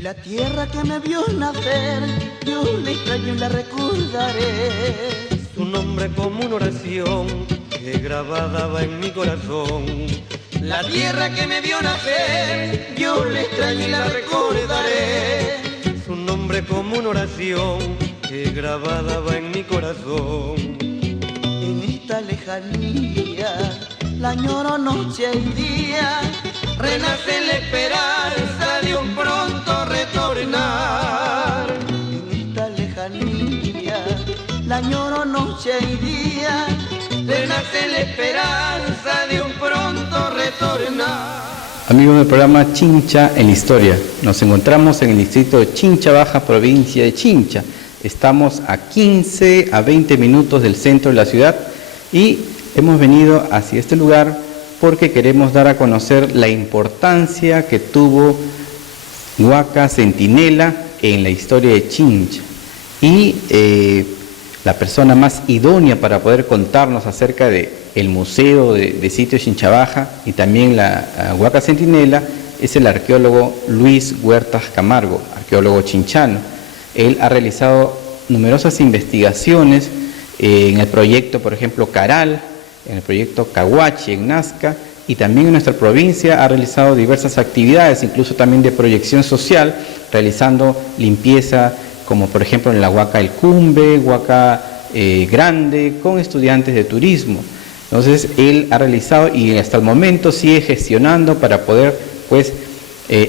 La tierra que me vio nacer, yo la extraño y la recordaré. Su nombre como una oración que grabada va en mi corazón. La tierra que me vio nacer, yo la extraño y la recordaré. Su nombre como una oración que grabada va en mi corazón. En esta lejanía, la añoro noche y día, renace la esperanza de un pronto retornar. En esta lejanía, la añoro noche y día, renace la esperanza de un pronto retornar. Amigos del programa Chincha en la Historia, nos encontramos en el distrito de Chincha Baja, provincia de Chincha. Estamos a 15 a 20 minutos del centro de la ciudad y hemos venido hacia este lugar porque queremos dar a conocer la importancia que tuvo Huaca Centinela en la historia de Chincha. Y la persona más idónea para poder contarnos acerca del Museo de Sitios Chincha Baja y también la Huaca Centinela es el arqueólogo Luis Huertas Camargo, arqueólogo chinchano. Él ha realizado numerosas investigaciones en el proyecto, por ejemplo, Caral, en el proyecto Cahuachi, en Nazca, y también en nuestra provincia ha realizado diversas actividades, incluso también de proyección social, realizando limpieza, como por ejemplo en la Huaca El Cumbe, Huaca Grande, con estudiantes de turismo. Entonces, él ha realizado y hasta el momento sigue gestionando para poder, pues,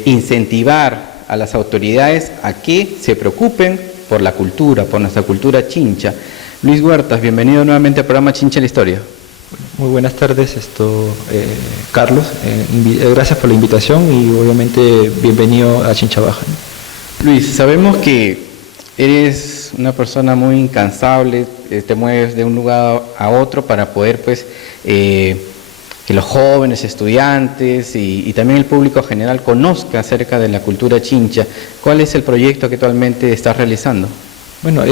incentivar a las autoridades a que se preocupen por la cultura, por nuestra cultura chincha. Luis Huertas, bienvenido nuevamente al programa Chincha en la Historia. Muy buenas tardes, Carlos. Gracias por la invitación y obviamente bienvenido a Chincha Baja. Luis, sabemos que eres una persona muy incansable, te mueves de un lugar a otro para poder, pues, que los jóvenes, estudiantes y también el público general conozca acerca de la cultura chincha. ¿Cuál es el proyecto que actualmente estás realizando? Bueno,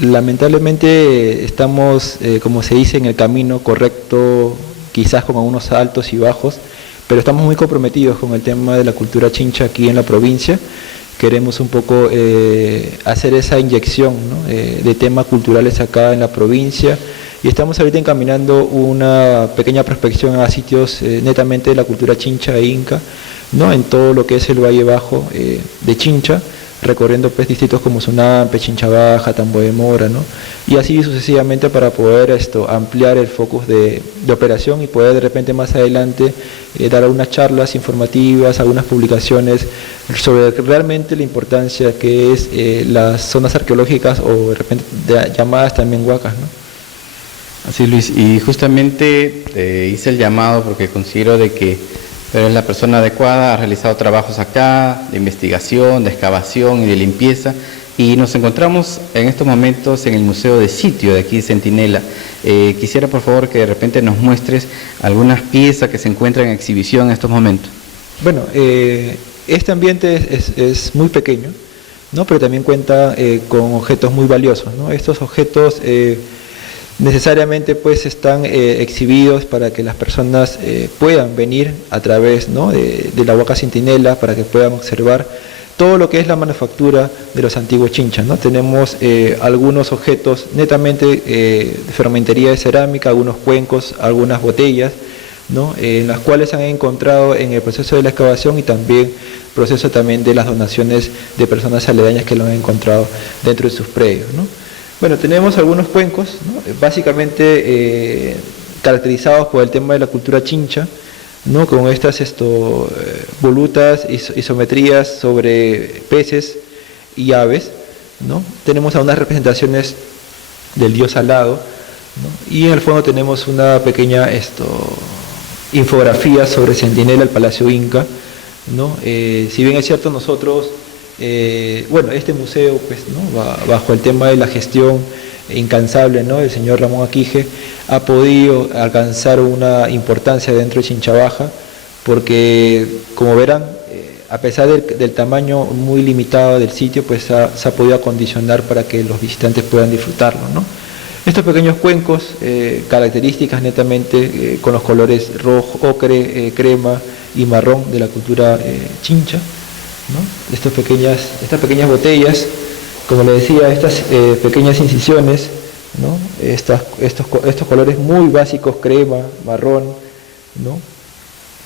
lamentablemente estamos, como se dice, en el camino correcto, quizás con algunos altos y bajos, pero estamos muy comprometidos con el tema de la cultura chincha aquí en la provincia. Queremos un poco hacer esa inyección, ¿no?, de temas culturales acá en la provincia, y estamos ahorita encaminando una pequeña prospección a sitios netamente de la cultura chincha e inca, ¿no?, en todo lo que es el Valle Bajo de Chincha, recorriendo, pues, distritos como Sunampe, Chincha Baja, Tambo de Mora, ¿no?, y así sucesivamente para poder ampliar el focus de operación y poder de repente más adelante dar algunas charlas informativas, algunas publicaciones sobre realmente la importancia que es las zonas arqueológicas o de repente llamadas también huacas, ¿no? Así, Luis, y justamente hice el llamado porque considero de que eres la persona adecuada, has realizado trabajos acá de investigación, de excavación y de limpieza, y nos encontramos en estos momentos en el Museo de Sitio de aquí de Centinela. Quisiera por favor que de repente nos muestres algunas piezas que se encuentran en exhibición en estos momentos. Bueno, este ambiente es muy pequeño, ¿no?, pero también cuenta con objetos muy valiosos, ¿no? Estos objetos necesariamente, pues, están exhibidos para que las personas puedan venir a través, ¿no?, de la Huaca Centinela, para que puedan observar todo lo que es la manufactura de los antiguos chinchas, ¿no? Tenemos algunos objetos netamente de fermentería de cerámica, algunos cuencos, algunas botellas, ¿no?, en las cuales se han encontrado en el proceso de la excavación y también proceso también de las donaciones de personas aledañas que lo han encontrado dentro de sus predios, ¿no? Bueno, tenemos algunos cuencos, ¿no?, básicamente caracterizados por el tema de la cultura chincha, ¿no?, con estas volutas, isometrías sobre peces y aves, ¿no? Tenemos algunas representaciones del dios alado, ¿no?, y en el fondo tenemos una pequeña infografía sobre Centinela, el Palacio Inca, ¿no? Si bien es cierto, nosotros, bueno, este museo, pues, ¿no? Bajo el tema de la gestión incansable, ¿no? El señor Ramón Aquije ha podido alcanzar una importancia dentro de Chincha Baja, porque, como verán, a pesar del tamaño muy limitado del sitio, pues se ha podido acondicionar para que los visitantes puedan disfrutarlo, ¿no? Estos pequeños cuencos, características netamente con los colores rojo, ocre, crema y marrón de la cultura chincha, ¿no? Estas pequeñas botellas, como le decía, estas pequeñas incisiones, ¿no? Estos colores muy básicos, crema, marrón, ¿no?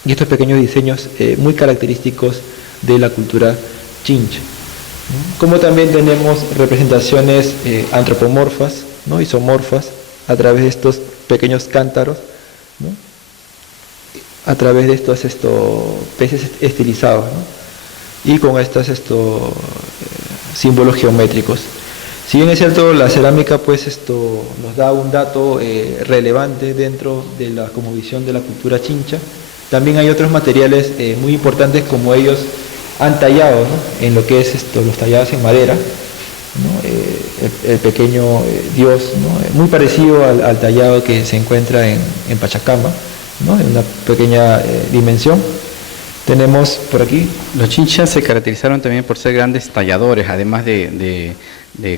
Y estos pequeños diseños muy característicos de la cultura chincha, ¿no? Como también tenemos representaciones antropomorfas, ¿no? Isomorfas, a través de estos pequeños cántaros, ¿no? A través de estos peces estilizados, ¿no? Y con estos símbolos geométricos. Si bien es cierto, la cerámica pues nos da un dato relevante dentro de la cosmovisión de la cultura chincha, también hay otros materiales muy importantes, como ellos han tallado, ¿no? En lo que es los tallados en madera, ¿no? El pequeño dios, ¿no? Muy parecido al tallado que se encuentra en Pachacama, ¿no? En una pequeña dimensión. Tenemos por aquí. Los chinchas se caracterizaron también por ser grandes talladores, además de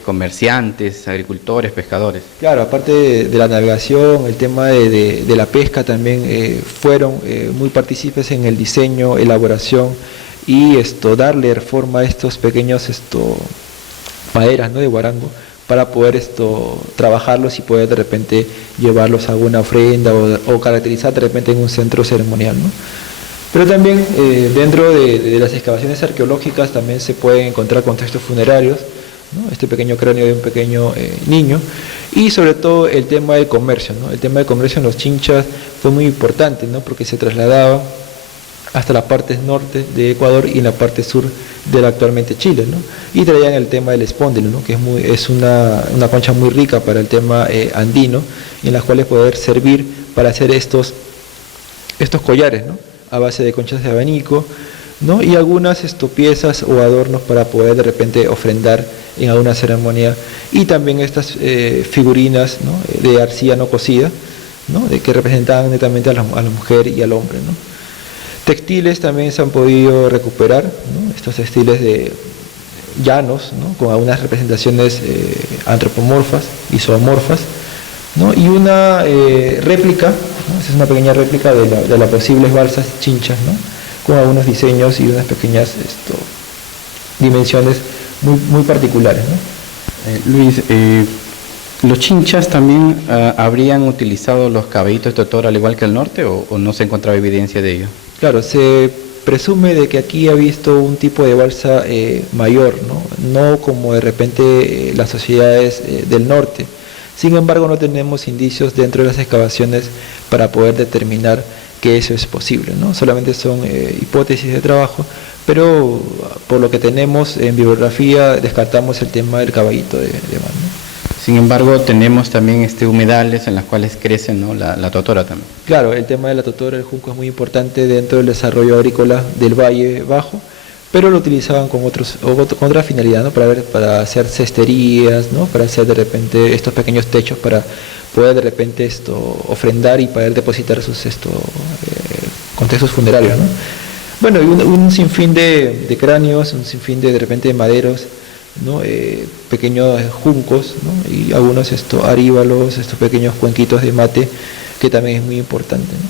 comerciantes, agricultores, pescadores. Claro, aparte de la navegación, el tema de la pesca también fueron muy partícipes en el diseño, elaboración y darle forma a estos pequeños maderas, ¿no? De guarango, para poder trabajarlos y poder de repente llevarlos a alguna ofrenda o caracterizar de repente en un centro ceremonial, ¿no? Pero también dentro de las excavaciones arqueológicas también se pueden encontrar contextos funerarios, ¿no? Este pequeño cráneo de un pequeño niño, y sobre todo el tema del comercio, ¿no? El tema del comercio en los chinchas fue muy importante, ¿no? Porque se trasladaba hasta la parte norte de Ecuador y en la parte sur de la actualmente Chile, ¿no? Y traían el tema del espóndilo, ¿no? Que es una concha muy rica para el tema andino, en las cuales poder servir para hacer estos collares, ¿no? A base de conchas de abanico, ¿no? Y algunas piezas o adornos para poder de repente ofrendar en alguna ceremonia, y también estas figurinas, ¿no? De arcilla no cocida, ¿no? Que representaban netamente a la mujer y al hombre, ¿no? Textiles también se han podido recuperar, ¿no? Estos textiles de llanos, ¿no? Con algunas representaciones antropomorfas, isomorfas, ¿no? Y una réplica, ¿no? Esa es una pequeña réplica de las posibles balsas chinchas, ¿no? Con algunos diseños y unas pequeñas dimensiones muy particulares, ¿no? Luis, ¿los chinchas también habrían utilizado los caballitos de Totora al igual que el norte, o no se encontraba evidencia de ello? Claro, se presume de que aquí ha visto un tipo de balsa mayor, no como de repente las sociedades del norte. Sin embargo, no tenemos indicios dentro de las excavaciones para poder determinar que eso es posible, ¿no? Solamente son hipótesis de trabajo, pero por lo que tenemos en bibliografía descartamos el tema del caballito de mar, ¿no? Sin embargo, tenemos también humedales en las cuales crecen, ¿no? la totora también. Claro, el tema de la totora, el junco, es muy importante dentro del desarrollo agrícola del Valle Bajo, pero lo utilizaban con otra finalidad, ¿no? Para hacer cesterías, ¿no? Para hacer de repente estos pequeños techos para poder de repente ofrendar y poder depositar sus contextos funerarios, ¿no? Bueno, y un sinfín de cráneos, un sinfín de repente de maderos, ¿no? Pequeños juncos, ¿no? Y algunos aríbalos, estos pequeños cuenquitos de mate, que también es muy importante, ¿no?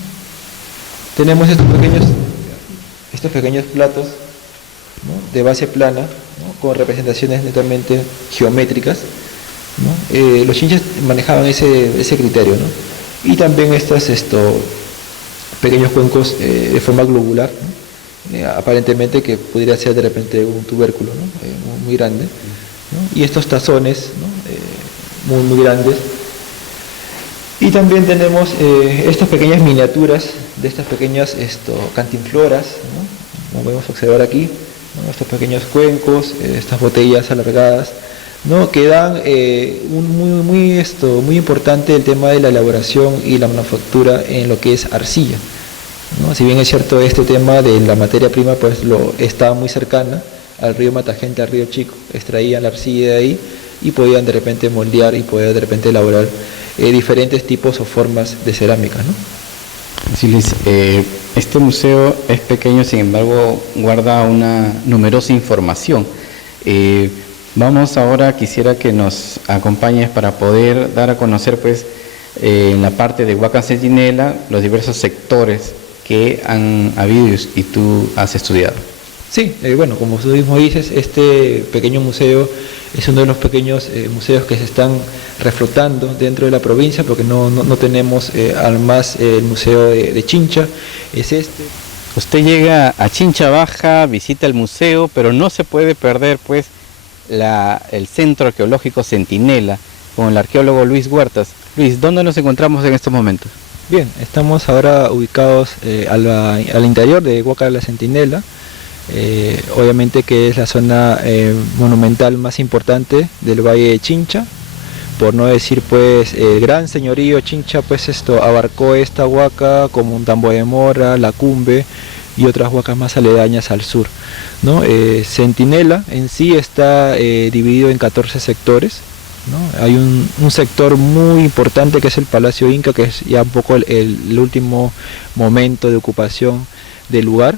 Tenemos estos pequeños platos, ¿no? De base plana, ¿no? Con representaciones netamente geométricas, ¿no? Los chinchas manejaban ese criterio, ¿no? Y también estos pequeños cuencos de forma globular, ¿no? Aparentemente que pudiera ser de repente un tubérculo, ¿no? Muy grande, ¿no? Y estos tazones, ¿no? Muy grandes. Y también tenemos estas pequeñas miniaturas de estas pequeñas cantinfloras, ¿no? Como podemos observar aquí, ¿no? Estos pequeños cuencos, estas botellas alargadas, ¿no? Que dan muy importante el tema de la elaboración y la manufactura en lo que es arcilla, ¿no? Si bien es cierto, este tema de la materia prima pues estaba muy cercana al río Matagente, al río Chico, extraían la arcilla de ahí y podían de repente moldear y poder de repente elaborar diferentes tipos o formas de cerámica, ¿no? Sí, Luis, este museo es pequeño, sin embargo guarda una numerosa información. Vamos ahora, quisiera que nos acompañes para poder dar a conocer pues en la parte de Huacán Centinela los diversos sectores que han habido y tú has estudiado. Sí, bueno, como tú mismo dices, este pequeño museo es uno de los pequeños museos que se están reflotando dentro de la provincia, porque no tenemos al más el museo de Chincha, es este. Usted llega a Chincha Baja, visita el museo, pero no se puede perder pues el Centro Arqueológico Centinela con el arqueólogo Luis Huertas. Luis, ¿dónde nos encontramos en estos momentos? Bien, estamos ahora ubicados al interior de Huaca de la Centinela. Obviamente que es la zona monumental más importante del Valle de Chincha, por no decir pues el gran señorío Chincha pues abarcó esta huaca como un Tambo de Mora, La Cumbe y otras huacas más aledañas al sur, ¿no? Centinela en sí está dividido en 14 sectores, ¿no? Hay un sector muy importante que es el Palacio Inca, que es ya un poco el último momento de ocupación del lugar.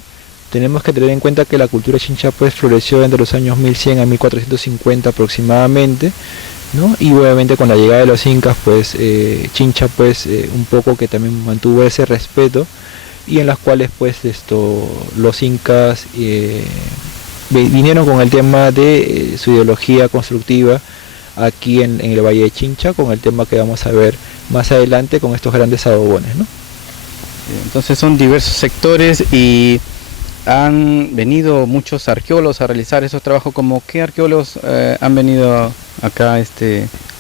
Tenemos que tener en cuenta que la cultura chincha pues floreció entre los años 1100 a 1450 aproximadamente, ¿no? Y obviamente con la llegada de los incas pues Chincha pues un poco que también mantuvo ese respeto, y en las cuales pues los incas vinieron con el tema de su ideología constructiva aquí en el Valle de Chincha, con el tema que vamos a ver más adelante con estos grandes adobones, ¿no? Entonces son diversos sectores y han venido muchos arqueólogos a realizar esos trabajos. ¿Como qué arqueólogos han venido acá,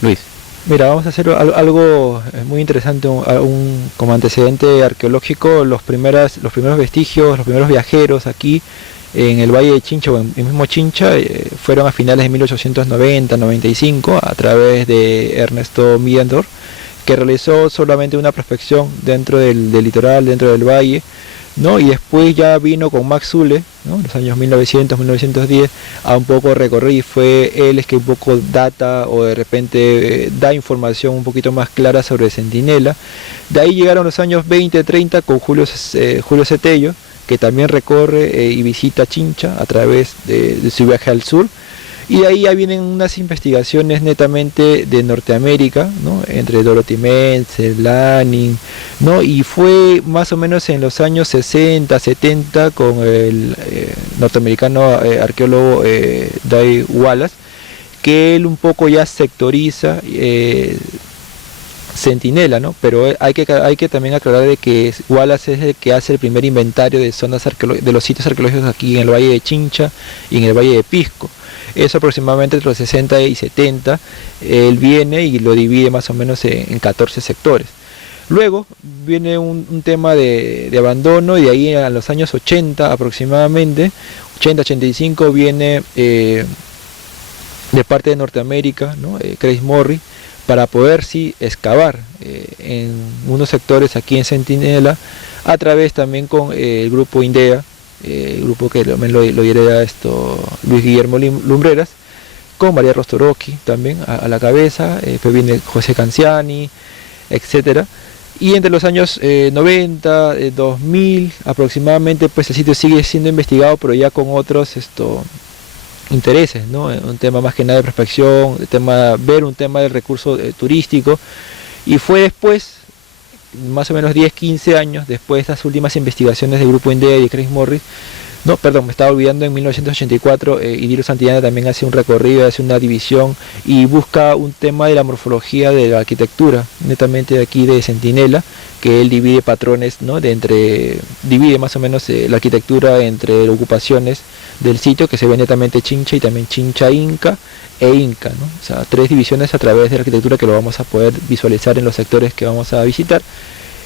Luis? Mira, vamos a hacer algo muy interesante, como antecedente arqueológico, los primeros vestigios, los primeros viajeros aquí en el Valle de Chincha, o en el mismo Chincha, fueron a finales de 1890-95 a través de Ernesto Miendorf, que realizó solamente una prospección dentro del litoral, dentro del valle, ¿no? Y después ya vino con Max Zule, ¿no? En los años 1900-1910 a un poco recorrer, y fue él que un poco data o de repente da información un poquito más clara sobre Centinela. De ahí llegaron los años 20-30 con Julio Cetello, que también recorre y visita Chincha a través de su viaje al sur. Y de ahí ya vienen unas investigaciones netamente de Norteamérica, ¿no? Entre Dorothy Menzel, Lanning, ¿no? Y fue más o menos en los años 60, 70 con el norteamericano arqueólogo Dave Wallace, que él un poco ya sectoriza Centinela, ¿no? Pero hay que también aclarar de que Wallace es el que hace el primer inventario de zonas de los sitios arqueológicos aquí en el Valle de Chincha y en el Valle de Pisco. Eso aproximadamente entre los 60 y 70, él viene y lo divide más o menos en 14 sectores. Luego viene un tema de abandono, y de ahí a los años 80 aproximadamente, 80-85, viene de parte de Norteamérica, ¿no? Grace Morris, para poder sí excavar en unos sectores aquí en Centinela, a través también con el grupo INDEA, el grupo que también lo hereda Luis Guillermo Lumbreras, con María Rostoroki también a la cabeza, pues viene José Canciani, etcétera. Y entre los años 90, 2000 aproximadamente, pues el sitio sigue siendo investigado, pero ya con otros intereses, ¿no? Un tema más que nada de prospección, ver un tema del recurso turístico. Y fue después, más o menos 10-15 años después de estas últimas investigaciones del grupo INDEA y de Chris Morris, no, perdón, me estaba olvidando, en 1984 Idilio Santillana también hace un recorrido, hace una división y busca un tema de la morfología de la arquitectura, netamente de aquí de Centinela, que él divide patrones, ¿no? Divide más o menos la arquitectura entre ocupaciones del sitio, que se ve netamente Chincha y también Chincha Inca e Inca, ¿no? O sea, 3 divisiones a través de la arquitectura que lo vamos a poder visualizar en los sectores que vamos a visitar.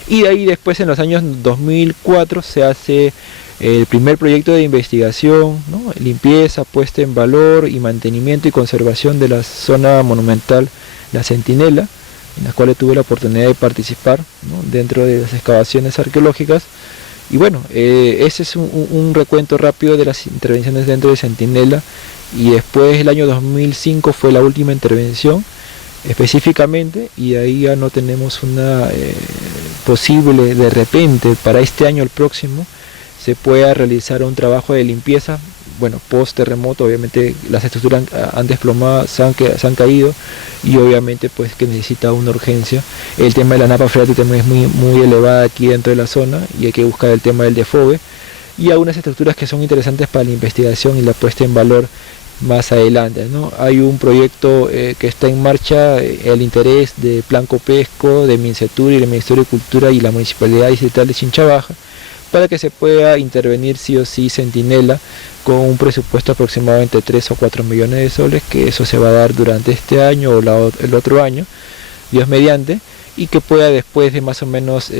Y de ahí después, en los años 2004, se hace el primer proyecto de investigación, ¿no? Limpieza, puesta en valor y mantenimiento y conservación de la zona monumental La Centinela, en las cuales tuve la oportunidad de participar, ¿no? Dentro de las excavaciones arqueológicas. Y bueno, ese es un recuento rápido de las intervenciones dentro de Centinela, y después el año 2005 fue la última intervención específicamente, y ahí ya no tenemos una posible, de repente para este año, el próximo, se pueda realizar un trabajo de limpieza. Bueno, post terremoto obviamente las estructuras han desplomado, se han caído, y obviamente pues que necesita una urgencia. El tema de la napa freática también es muy elevada aquí dentro de la zona, y hay que buscar el tema del defogue, y algunas estructuras que son interesantes para la investigación y la puesta en valor más adelante, ¿no? Hay un proyecto que está en marcha, el interés de Plan Copesco, de Mincetur y del Ministerio de Cultura y la Municipalidad Distrital de Chincha Baja, para que se pueda intervenir sí o sí Centinela con un presupuesto aproximadamente de 3 o 4 millones de soles, que eso se va a dar durante este año o el otro año, Dios mediante, y que pueda después de más o menos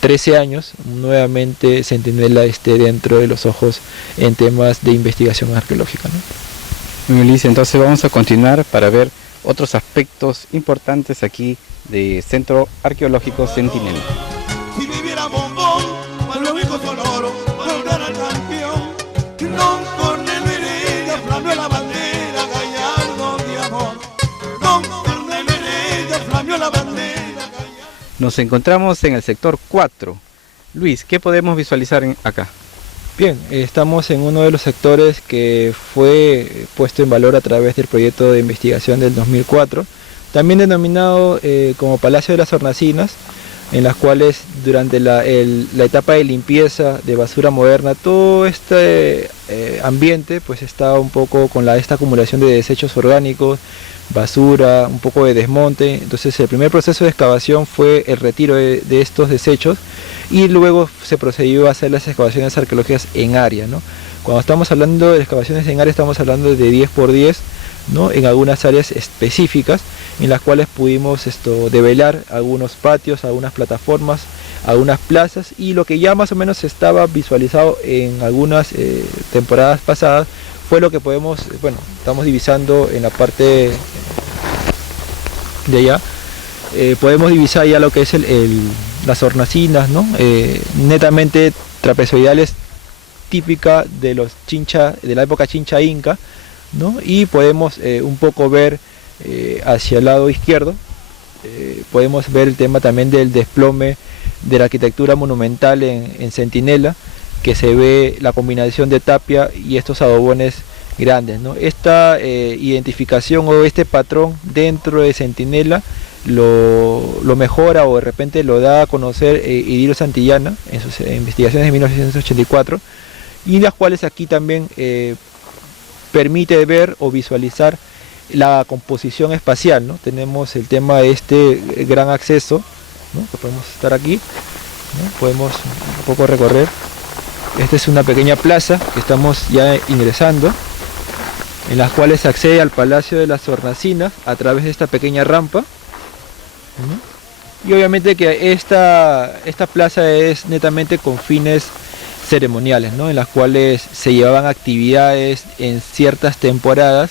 13 años nuevamente Centinela esté dentro de los ojos en temas de investigación arqueológica, ¿no? Muy bien, Luis, entonces vamos a continuar para ver otros aspectos importantes aquí de Centro Arqueológico Centinela. Si viviera Bombón, pueblo viejo sonoro, pueblo era campeón. Don Cornelio Heredia flameó la bandera, gallardo de amor. Don Cornelio Heredia flameó la bandera, gallardo. Nos encontramos en el sector 4. Luis, ¿qué podemos visualizar acá? Bien, estamos en uno de los sectores que fue puesto en valor a través del proyecto de investigación del 2004, también denominado como Palacio de las Hornacinas, en las cuales durante la etapa de limpieza de basura moderna, todo este ambiente pues estaba un poco con esta acumulación de desechos orgánicos, basura, un poco de desmonte. Entonces el primer proceso de excavación fue el retiro de estos desechos, y luego se procedió a hacer las excavaciones arqueológicas en área, ¿no? Cuando estamos hablando de excavaciones en área, estamos hablando de 10 por 10, ¿no? En algunas áreas específicas, en las cuales pudimos develar algunos patios, algunas plataformas, algunas plazas, y lo que ya más o menos estaba visualizado en algunas temporadas pasadas fue lo que podemos, bueno, estamos divisando en la parte de allá. Podemos divisar ya lo que es las hornacinas, ¿no? Netamente trapezoidales, típica de los de la época Chincha Inca, ¿no? Y podemos un poco ver hacia el lado izquierdo, podemos ver el tema también del desplome de la arquitectura monumental en Centinela, que se ve la combinación de tapia y estos adobones grandes, ¿no? Esta identificación o este patrón dentro de Centinela lo mejora, o de repente lo da a conocer Idilio Santillana en sus investigaciones de 1984, y las cuales aquí también permite ver o visualizar la composición espacial, ¿no? Tenemos el tema de este gran acceso, ¿no? Que podemos estar aquí, ¿no? Podemos un poco recorrer. Esta es una pequeña plaza que estamos ya ingresando, en las cuales se accede al Palacio de las Hornacinas a través de esta pequeña rampa, ¿no? Y obviamente que esta plaza es netamente con fines ceremoniales, ¿no? En las cuales se llevaban actividades en ciertas temporadas,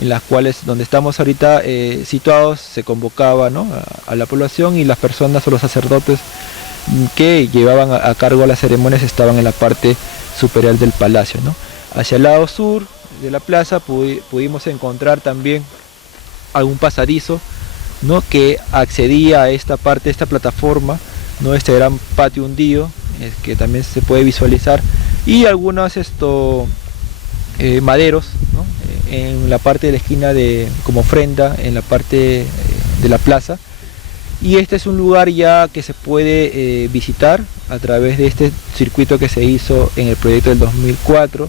en las cuales donde estamos ahorita situados se convocaba, ¿no? a la población, y las personas o los sacerdotes que llevaban a cargo las ceremonias estaban en la parte superior del palacio, ¿no? Hacia el lado sur de la plaza pudimos encontrar también algún pasadizo, ¿no? Que accedía a esta parte, esta plataforma, ¿no? Este gran patio hundido, que también se puede visualizar, y algunos maderos, ¿no? En la parte de la esquina como ofrenda en la parte de la plaza. Y este es un lugar ya que se puede visitar a través de este circuito que se hizo en el proyecto del 2004.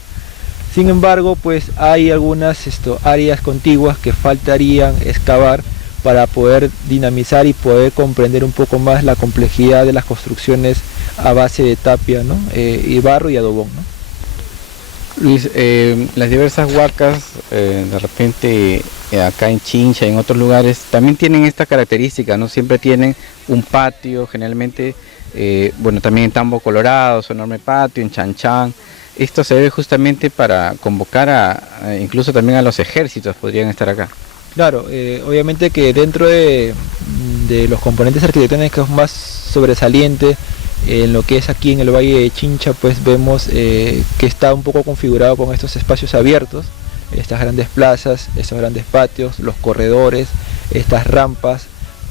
Sin embargo, pues hay algunas áreas contiguas que faltarían excavar para poder dinamizar y poder comprender un poco más la complejidad de las construcciones a base de tapia, ¿no? Y barro y adobón, ¿no? Luis, las diversas huacas, de repente acá en Chincha, en otros lugares, también tienen esta característica, ¿no? Siempre tienen un patio, generalmente, bueno, también en Tambo Colorado, su enorme patio, en Chanchán. Esto se debe justamente para convocar incluso también a los ejércitos, podrían estar acá. Claro, obviamente que dentro de los componentes arquitectónicos más sobresalientes En lo que es aquí en el Valle de Chincha, pues vemos que está un poco configurado con estos espacios abiertos, estas grandes plazas, estos grandes patios, los corredores, estas rampas,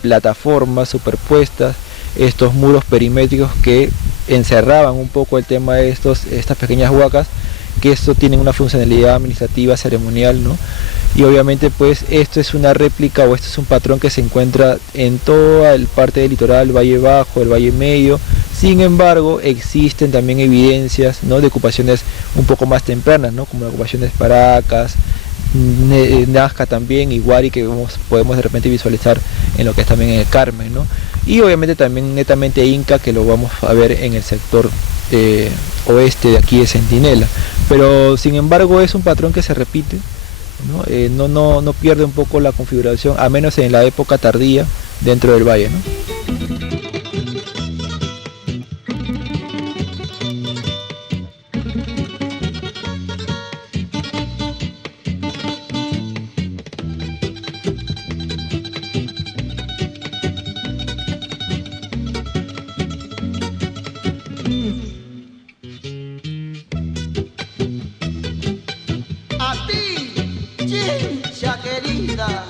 plataformas superpuestas, estos muros perimétricos que encerraban un poco el tema de estas pequeñas huacas, que esto tiene una funcionalidad administrativa, ceremonial, ¿no? Y obviamente pues esto es una réplica o esto es un patrón que se encuentra en toda el parte del litoral, el Valle Bajo, el Valle Medio. Sin embargo, existen también evidencias, ¿no?, de ocupaciones un poco más tempranas, ¿no?, como la ocupación de Paracas, Nazca también, Iguari, que podemos de repente visualizar en lo que es también en el Carmen, ¿no? Y obviamente también netamente Inca, que lo vamos a ver en el sector oeste de aquí de Centinela. Pero sin embargo es un patrón que se repite, ¿no? No pierde un poco la configuración, a menos en la época tardía dentro del valle, ¿no? A ti, Chincha querida.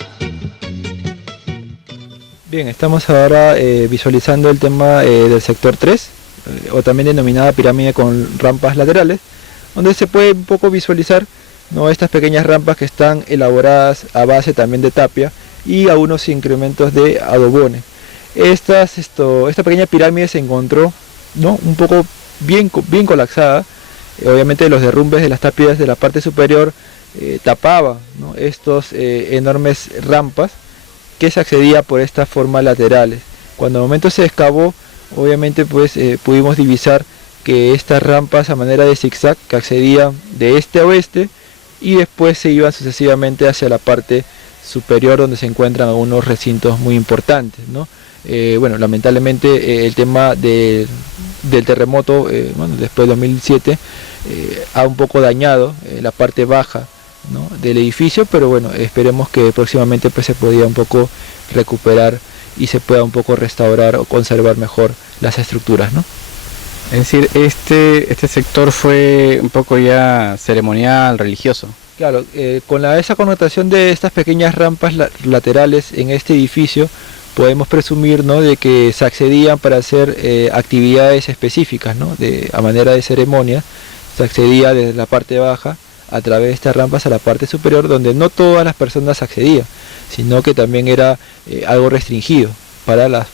Bien, estamos ahora visualizando el tema del sector 3, o también denominada pirámide con rampas laterales, donde se puede un poco visualizar, ¿no?, estas pequeñas rampas que están elaboradas a base también de tapia y a unos incrementos de adobones. Esta pequeña pirámide se encontró, ¿no?, un poco bien colapsada. Obviamente los derrumbes de las tapias de la parte superior tapaban, ¿no?, estos enormes rampas que se accedía por estas formas laterales. Cuando el momento se excavó, obviamente pues pudimos divisar que estas rampas a manera de zigzag que accedían de este a oeste y después se iban sucesivamente hacia la parte superior, donde se encuentran algunos recintos muy importantes, ¿no? Bueno, lamentablemente el tema del terremoto, bueno, después de 2007, ha un poco dañado la parte baja, ¿no?, del edificio, pero bueno, esperemos que próximamente pues se pueda un poco recuperar y se pueda un poco restaurar o conservar mejor las estructuras, ¿no? Es decir, este sector fue un poco ya ceremonial, religioso. Claro, con esa connotación de estas pequeñas rampas laterales en este edificio, podemos presumir, ¿no?, de que se accedían para hacer actividades específicas, ¿no?, a manera de ceremonia. Se accedía desde la parte baja a través de estas rampas a la parte superior, donde no todas las personas accedían, sino que también era algo restringido para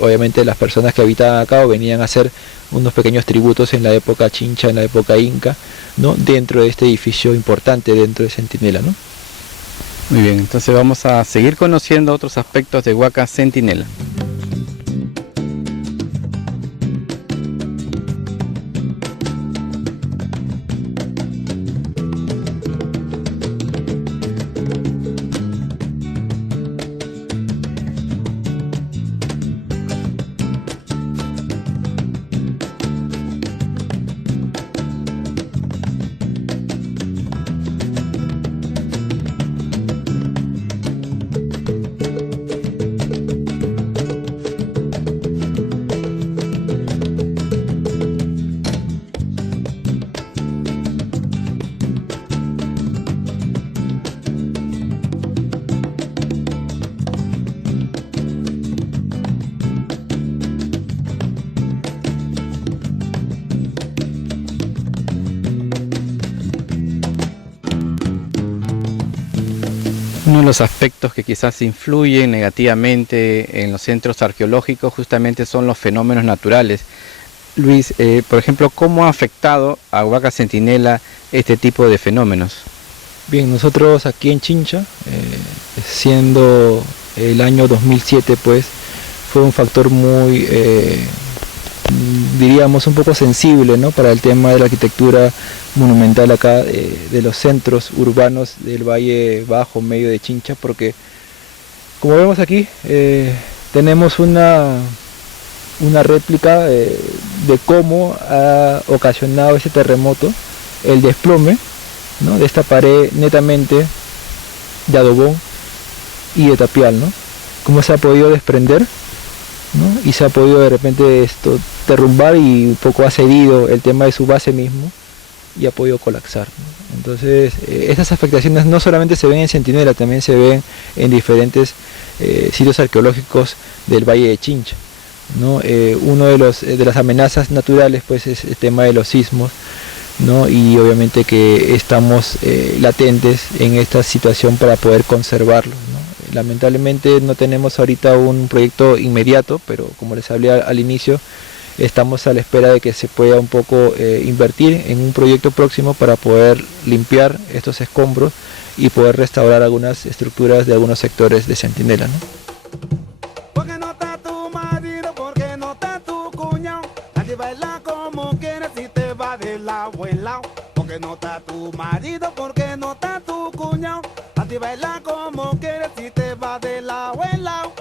obviamente las personas que habitaban acá o venían a hacer unos pequeños tributos en la época Chincha, en la época Inca, ¿no?, dentro de este edificio importante dentro de Centinela, ¿no? Muy bien, entonces vamos a seguir conociendo otros aspectos de Huaca Centinela. Uno de los aspectos que quizás influyen negativamente en los centros arqueológicos justamente son los fenómenos naturales. Luis, por ejemplo, ¿cómo ha afectado a Huaca Centinela este tipo de fenómenos? Bien, nosotros aquí en Chincha, siendo el año 2007, pues fue un factor muy, diríamos, un poco sensible, ¿no?, para el tema de la arquitectura monumental acá de los centros urbanos del Valle Bajo, Medio de Chincha, porque como vemos aquí tenemos una réplica de cómo ha ocasionado ese terremoto el desplome, ¿no?, de esta pared netamente de adobón y de tapial, ¿no?, cómo se ha podido desprender ¿no? Y se ha podido de repente esto derrumbar y un poco ha cedido el tema de su base mismo y ha podido colapsar, ¿no? Entonces estas afectaciones no solamente se ven en Centinela, también se ven en diferentes sitios arqueológicos del Valle de Chincha, ¿no? Uno de las amenazas naturales pues es el tema de los sismos, ¿no? Y obviamente que estamos latentes en esta situación para poder conservarlo, ¿no? Lamentablemente no tenemos ahorita un proyecto inmediato, pero como les hablé al inicio, estamos a la espera de que se pueda un poco invertir en un proyecto próximo para poder limpiar estos escombros y poder restaurar algunas estructuras de algunos sectores de Centinela, ¿no? Porque no está tu marido, porque no está tu cuñado. Nadie baila como quieres si te va de lado en lado. Porque no está tu marido, porque no está tu cuñado. Nadie baila como quieres si te va de lado en lado.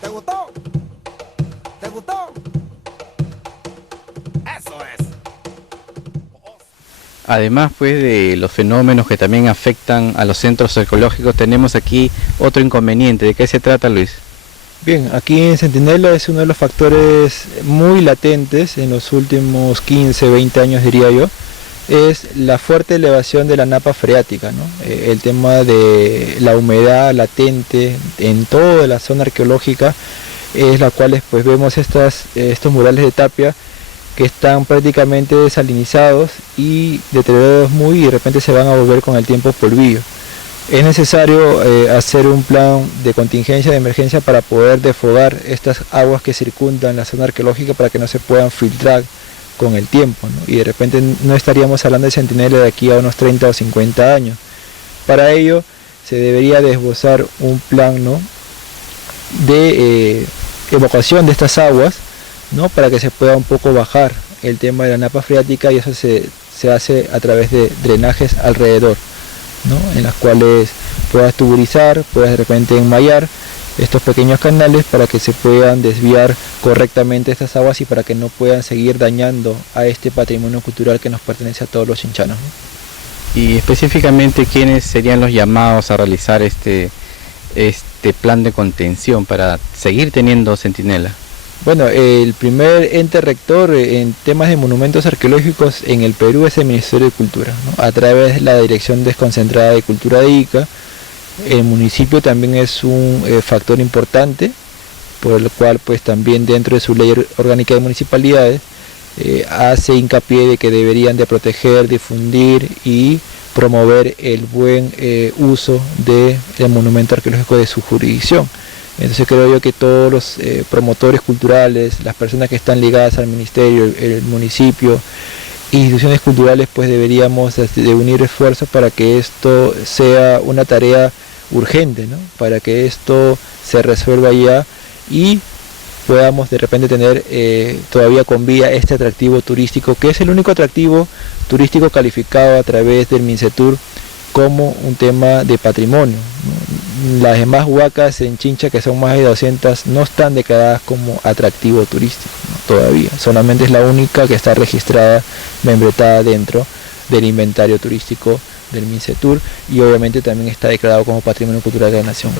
¿Te gustó? ¿Te gustó? Eso es. Además pues de los fenómenos que también afectan a los centros arqueológicos, tenemos aquí otro inconveniente. ¿De qué se trata, Luis? Bien, aquí en Centinela es uno de los factores muy latentes en los últimos 15, 20 años diría yo, es la fuerte elevación de la napa freática, ¿no? El tema de la humedad latente en toda la zona arqueológica es la cual pues vemos estos murales de tapia que están prácticamente desalinizados y deteriorados muy y de repente se van a volver con el tiempo polvillo. Es necesario hacer un plan de contingencia, de emergencia para poder desfogar estas aguas que circundan la zona arqueológica para que no se puedan filtrar con el tiempo, ¿no? Y de repente no estaríamos hablando de Centinela de aquí a unos 30 o 50 años. Para ello se debería de esbozar un plan, ¿no?, de evacuación de estas aguas, ¿no?, para que se pueda un poco bajar el tema de la napa freática, y eso se hace a través de drenajes alrededor, ¿no?, en las cuales puedas tuburizar, puedas de repente enmayar estos pequeños canales para que se puedan desviar correctamente estas aguas y para que no puedan seguir dañando a este patrimonio cultural que nos pertenece a todos los chinchanos, ¿no? Y específicamente, ¿quiénes serían los llamados a realizar este plan de contención para seguir teniendo Centinela? Bueno, el primer ente rector en temas de monumentos arqueológicos en el Perú es el Ministerio de Cultura, ¿no?, a través de la Dirección Desconcentrada de Cultura de Ica. El municipio también es un factor importante, por el cual pues también dentro de su ley orgánica de municipalidades hace hincapié de que deberían de proteger, difundir y promover el buen uso del monumento arqueológico de su jurisdicción. Entonces creo yo que todos los promotores culturales, las personas que están ligadas al ministerio, el municipio, instituciones culturales, pues deberíamos de unir esfuerzos para que esto sea una tarea urgente, ¿no?, para que esto se resuelva ya y podamos de repente tener todavía con vida este atractivo turístico, que es el único atractivo turístico calificado a través del MINCETUR como un tema de patrimonio, ¿no? Las demás huacas en Chincha, que son más de 200, no están declaradas como atractivo turístico, ¿no?, todavía. Solamente es la única que está registrada, membretada dentro del inventario turístico del MINCETUR, y obviamente también está declarado como Patrimonio Cultural de la Nación.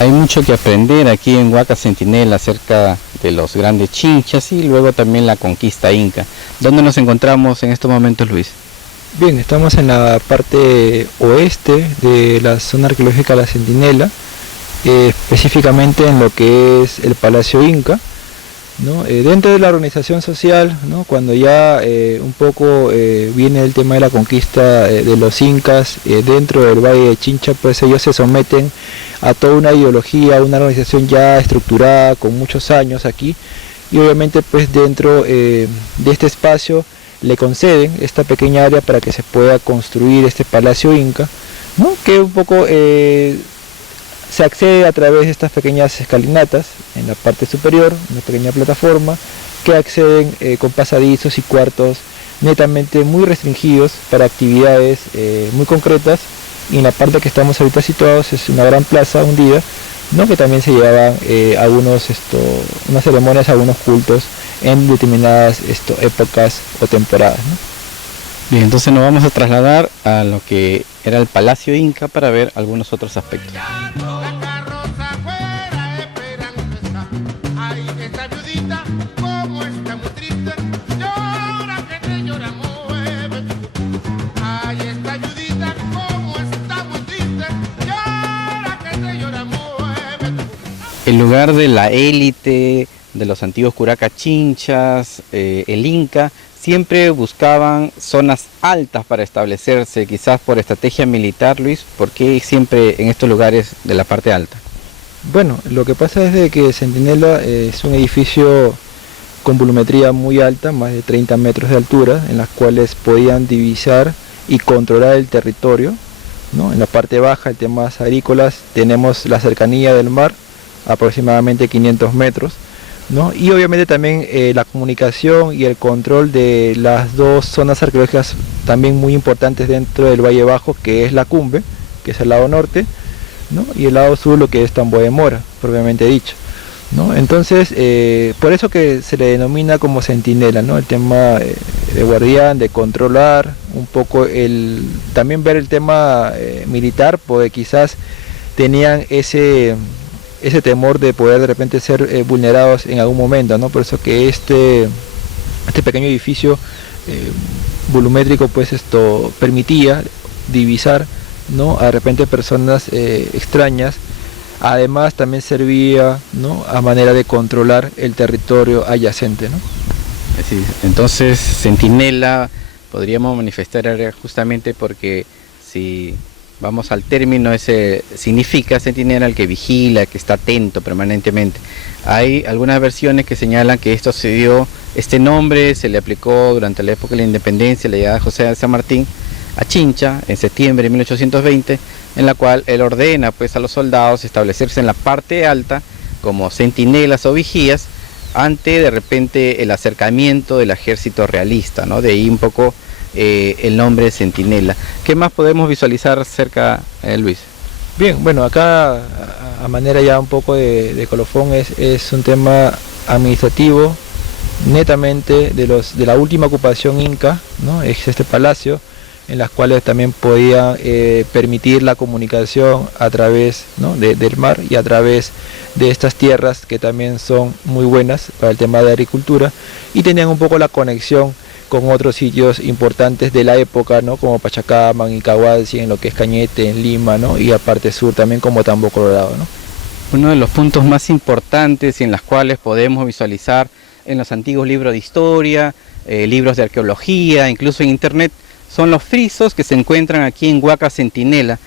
Hay mucho que aprender aquí en Huaca Centinela acerca de los grandes chinchas y luego también la conquista inca. ¿Dónde nos encontramos en estos momentos, Luis? Bien, estamos en la parte oeste de la zona arqueológica La Centinela, específicamente en lo que es el Palacio Inca, ¿no? Dentro de la organización social, ¿no? Cuando ya un poco viene el tema de la conquista de los incas dentro del Valle de Chincha, pues ellos se someten a toda una ideología, una organización ya estructurada con muchos años aquí, y obviamente pues dentro de este espacio le conceden esta pequeña área para que se pueda construir este Palacio Inca, ¿no? Que un poco se accede a través de estas pequeñas escalinatas en la parte superior, una pequeña plataforma, que acceden con pasadizos y cuartos netamente muy restringidos para actividades muy concretas, y en la parte que estamos ahorita situados es una gran plaza hundida, ¿no? Que también se llevaban unas ceremonias, algunos cultos en determinadas épocas o temporadas, ¿no? Bien, entonces nos vamos a trasladar a lo que era el Palacio Inca para ver algunos otros aspectos. La carroza afuera esperando está. Ay, esta viudita, como está muy triste, llora que te llora mueve. Ay, esta viudita, como está muy triste, llora que te llora mueve. El lugar de la élite, de los antiguos curacas chinchas, el Inca, siempre buscaban zonas altas para establecerse, quizás por estrategia militar, Luis. ¿Por qué siempre en estos lugares de la parte alta? Bueno, lo que pasa es de que Centinela es un edificio con volumetría muy alta, más de 30 metros de altura, en las cuales podían divisar y controlar el territorio, ¿no? En la parte baja, en temas agrícolas, tenemos la cercanía del mar, aproximadamente 500 metros, ¿no? Y obviamente también la comunicación y el control de las dos zonas arqueológicas también muy importantes dentro del Valle Bajo, que es la Cumbe, que es el lado norte, ¿no? Y el lado sur, lo que es Tambo de Mora, propiamente dicho, ¿no? Entonces, por eso que se le denomina como centinela, ¿no? El tema de guardián, de controlar, un poco también ver el tema militar, porque quizás tenían ese temor de poder de repente ser vulnerados en algún momento, ¿no? Por eso que este pequeño edificio volumétrico pues permitía divisar, ¿no? A de repente personas extrañas. Además también servía, ¿no? A manera de controlar el territorio adyacente, ¿no? Así es. Entonces, centinela podríamos manifestar justamente porque si vamos al término, ese significa centinela el que vigila, que está atento permanentemente. Hay algunas versiones que señalan que esto se dio, este nombre se le aplicó durante la época de la independencia, la llegada de José de San Martín a Chincha en septiembre de 1820, en la cual él ordena pues a los soldados establecerse en la parte alta como centinelas o vigías ante de repente el acercamiento del ejército realista, ¿no? De ahí un poco el nombre centinela. ¿Qué más podemos visualizar cerca, Luis? Bien, bueno, acá a manera ya un poco de colofón es un tema administrativo netamente de la última ocupación inca, ¿no? Es este palacio, en las cuales también podía permitir la comunicación a través, ¿no? del mar y a través de estas tierras que también son muy buenas para el tema de agricultura, y tenían un poco la conexión con otros sitios importantes de la época, ¿no? Como Pachacamac, Incahuasi, en lo que es Cañete, en Lima, ¿no? Y a parte sur también como Tambo Colorado, ¿no? Uno de los puntos más importantes y en los cuales podemos visualizar en los antiguos libros de historia, libros de arqueología, incluso en internet, son los frisos que se encuentran aquí en Huaca Centinela.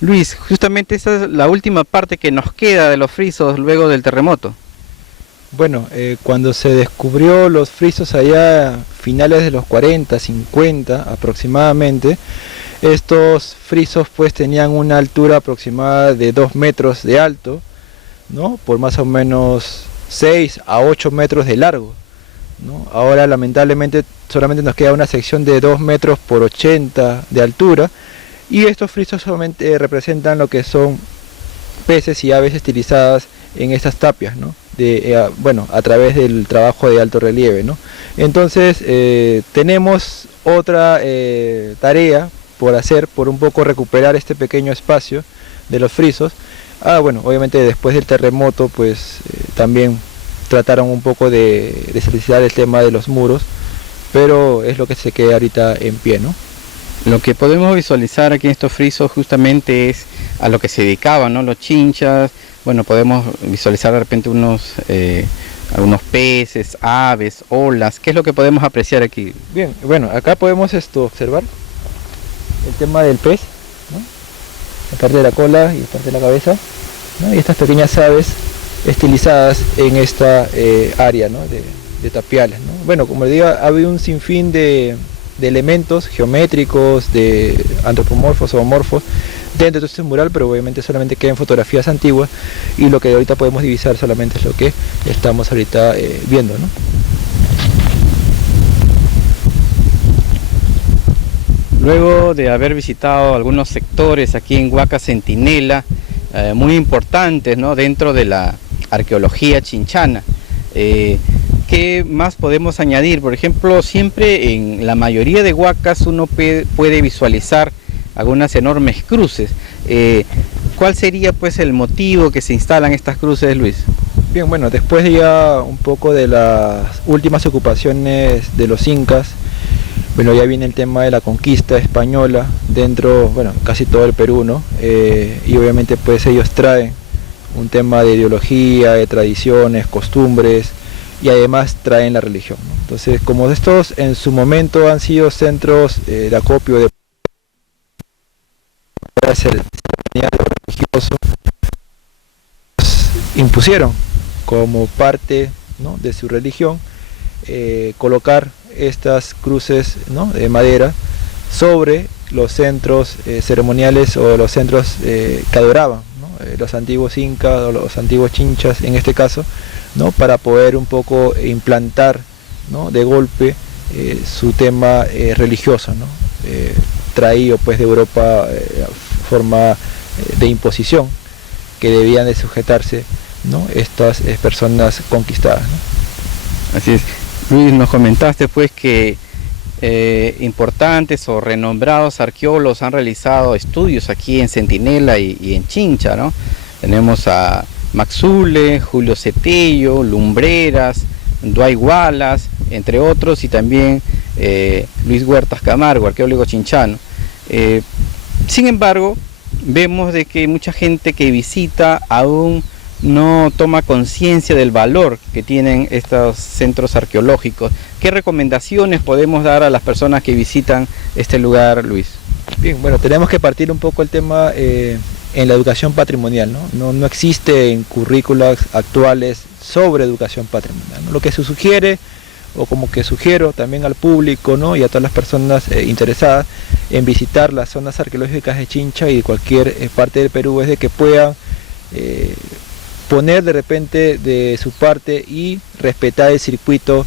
Luis, justamente esa es la última parte que nos queda de los frisos luego del terremoto. Bueno, cuando se descubrió los frisos allá a finales de los 40, 50 aproximadamente, estos frisos pues tenían una altura aproximada de 2 metros de alto, ¿no? Por más o menos 6 a 8 metros de largo, ¿no? Ahora lamentablemente solamente nos queda una sección de 2 metros por 80 de altura, y estos frisos solamente representan lo que son peces y aves estilizadas en estas tapias, ¿no? Bueno, a través del trabajo de alto relieve, ¿no? Entonces tenemos otra tarea por hacer, por un poco recuperar este pequeño espacio de los frisos. Bueno, obviamente después del terremoto pues también trataron un poco de solicitar el tema de los muros, pero es lo que se queda ahorita en pie, ¿no? Lo que podemos visualizar aquí en estos frisos justamente es a lo que se dedicaban, ¿no? Los chinchas. Bueno, podemos visualizar de repente algunos peces, aves, olas. ¿Qué es lo que podemos apreciar aquí? Bien, bueno, acá podemos observar el tema del pez, ¿no? La parte de la cola y la parte de la cabeza, ¿no? Y estas pequeñas aves estilizadas en esta área, ¿no? de tapiales, ¿no? Bueno, como les digo, ha habido un sinfín de elementos geométricos, de antropomorfos o amorfos dentro de este mural, pero obviamente solamente quedan fotografías antiguas y lo que ahorita podemos divisar solamente es lo que estamos ahorita viendo, ¿no? Luego de haber visitado algunos sectores aquí en Huaca Centinela, muy importantes, ¿no? Dentro de la arqueología chinchana, ¿qué más podemos añadir? Por ejemplo, siempre en la mayoría de huacas uno puede visualizar algunas enormes cruces. ¿Cuál sería pues el motivo que se instalan estas cruces, Luis? Bien, bueno, después ya un poco de las últimas ocupaciones de los incas, bueno, ya viene el tema de la conquista española dentro, bueno, casi todo el Perú, ¿no? Y obviamente pues ellos traen un tema de ideología, de tradiciones, costumbres, y además traen la religión, ¿no? Entonces, como estos en su momento han sido centros de acopio de religioso, impusieron como parte, ¿no? de su religión colocar estas cruces, ¿no? de madera sobre los centros ceremoniales o los centros que adoraban, ¿no? Los antiguos incas o los antiguos chinchas en este caso, ¿no? para poder un poco implantar, ¿no? de golpe su tema religioso, ¿no? Traído pues de Europa forma de imposición que debían de sujetarse, ¿no? estas personas conquistadas, ¿no? Así es. Luis, nos comentaste pues que importantes o renombrados arqueólogos han realizado estudios aquí en Centinela y en Chincha, ¿no? Tenemos a Maxule, Julio Cetello, Lumbreras, Dwight Wallace, entre otros, y también Luis Huertas Camargo, arqueólogo chinchano. Sin embargo, vemos de que mucha gente que visita aún no toma conciencia del valor que tienen estos centros arqueológicos. ¿Qué recomendaciones podemos dar a las personas que visitan este lugar, Luis? Bien, bueno, tenemos que partir un poco el tema en la educación patrimonial, ¿no? No existe en currículas actuales sobre educación patrimonial, ¿no? Lo que se sugiere, o como que sugiero también al público, ¿no? y a todas las personas interesadas en visitar las zonas arqueológicas de Chincha y de cualquier parte del Perú, es de que puedan poner de repente de su parte y respetar el circuito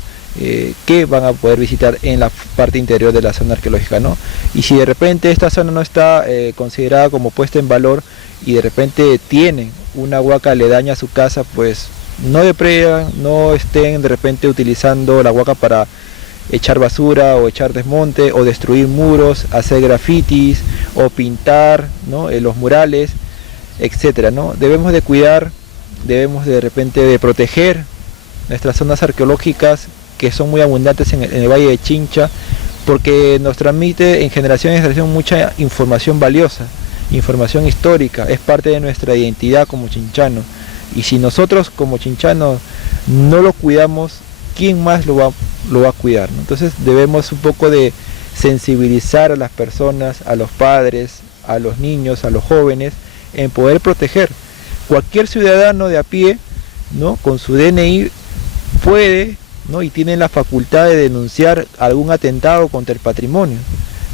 que van a poder visitar en la parte interior de la zona arqueológica, ¿no? Y si de repente esta zona no está considerada como puesta en valor y de repente tienen una huaca aledaña a su casa, pues no depredan, no estén de repente utilizando la huaca para echar basura o echar desmonte o destruir muros, hacer grafitis o pintar, ¿no? Los murales, etcétera, ¿no? Debemos de cuidar, debemos de repente de proteger nuestras zonas arqueológicas que son muy abundantes en el Valle de Chincha, porque nos transmite en generación en generación mucha información valiosa, información histórica, es parte de nuestra identidad como chinchanos, y si nosotros como chinchanos no lo cuidamos, ¿quién más lo va a cuidar, ¿no? Entonces debemos un poco de sensibilizar a las personas, a los padres, a los niños, a los jóvenes, en poder proteger. Cualquier ciudadano de a pie, ¿no? con su DNI puede, ¿no? y tiene la facultad de denunciar algún atentado contra el patrimonio,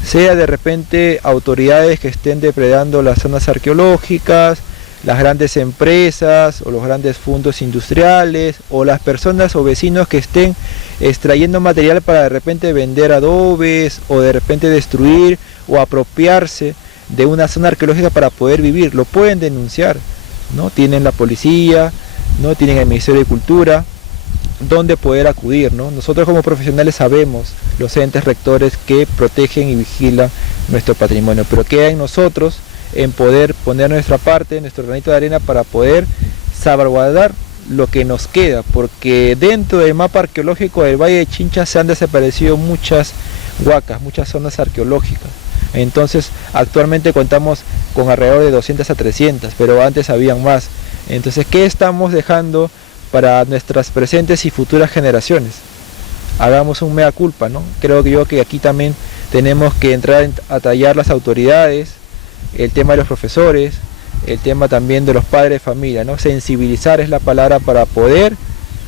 sea de repente autoridades que estén depredando las zonas arqueológicas, las grandes empresas o los grandes fondos industriales, o las personas o vecinos que estén extrayendo material para de repente vender adobes o de repente destruir o apropiarse de una zona arqueológica para poder vivir. Lo pueden denunciar, ¿no? Tienen la policía, ¿no? Tienen el Ministerio de Cultura donde poder acudir, ¿no? Nosotros como profesionales sabemos los entes rectores que protegen y vigilan nuestro patrimonio, pero queda en nosotros en poder poner nuestra parte, nuestro granito de arena para poder salvaguardar lo que nos queda, porque dentro del mapa arqueológico del Valle de Chincha se han desaparecido muchas huacas, muchas zonas arqueológicas. Entonces actualmente contamos con alrededor de 200 a 300, pero antes habían más. Entonces, ¿qué estamos dejando para nuestras presentes y futuras generaciones? Hagamos un mea culpa, ¿no? Creo que aquí también tenemos que entrar a tallar las autoridades, el tema de los profesores, el tema también de los padres de familia, ¿no? Sensibilizar es la palabra para poder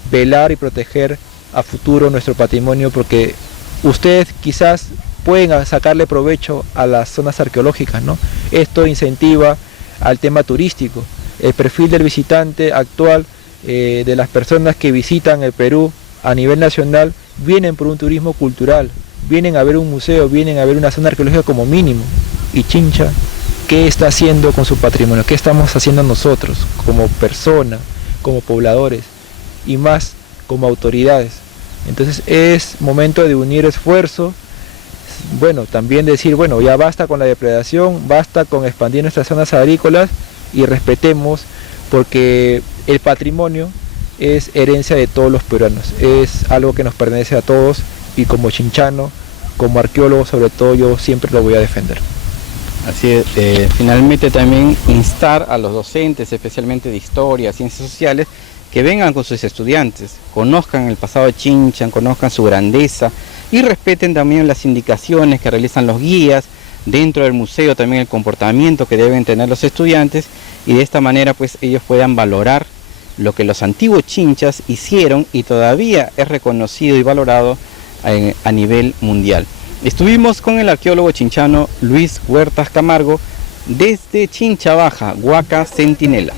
velar y proteger a futuro nuestro patrimonio, porque ustedes quizás pueden sacarle provecho a las zonas arqueológicas, ¿no? Esto incentiva al tema turístico. El perfil del visitante actual, de las personas que visitan el Perú a nivel nacional, vienen por un turismo cultural, vienen a ver un museo, vienen a ver una zona arqueológica como mínimo. Y Chincha, ¿qué está haciendo con su patrimonio? ¿Qué estamos haciendo nosotros como personas, como pobladores y más como autoridades? Entonces es momento de unir esfuerzos, bueno, también decir, bueno, ya basta con la depredación, basta con expandir nuestras zonas agrícolas y respetemos, porque el patrimonio es herencia de todos los peruanos, es algo que nos pertenece a todos, y como chinchano, como arqueólogo sobre todo, yo siempre lo voy a defender. Así es, finalmente también instar a los docentes, especialmente de historia, ciencias sociales, que vengan con sus estudiantes, conozcan el pasado de Chincha, conozcan su grandeza y respeten también las indicaciones que realizan los guías, dentro del museo también el comportamiento que deben tener los estudiantes, y de esta manera pues ellos puedan valorar lo que los antiguos chinchas hicieron y todavía es reconocido y valorado a nivel mundial. Estuvimos con el arqueólogo chinchano Luis Huertas Camargo desde Chincha Baja, Huaca Centinela.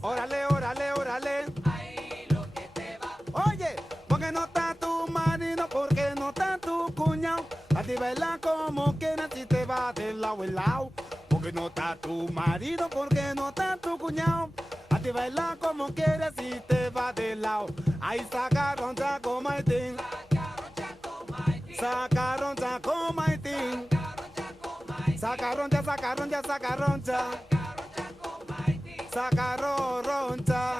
Órale, órale, órale. Oye, porque no está tu marido, porque no está tu cuñado. A ti baila como quieras y te va de lado en lado. Porque no está tu marido, porque no está tu cuñado. A ti baila como quieras y te va de lado. Ahí sacaron chaco maitín. Sacaron chaco maitín. Sacaron ya, sacaron ya, sacaron ya. Sacaron roncha.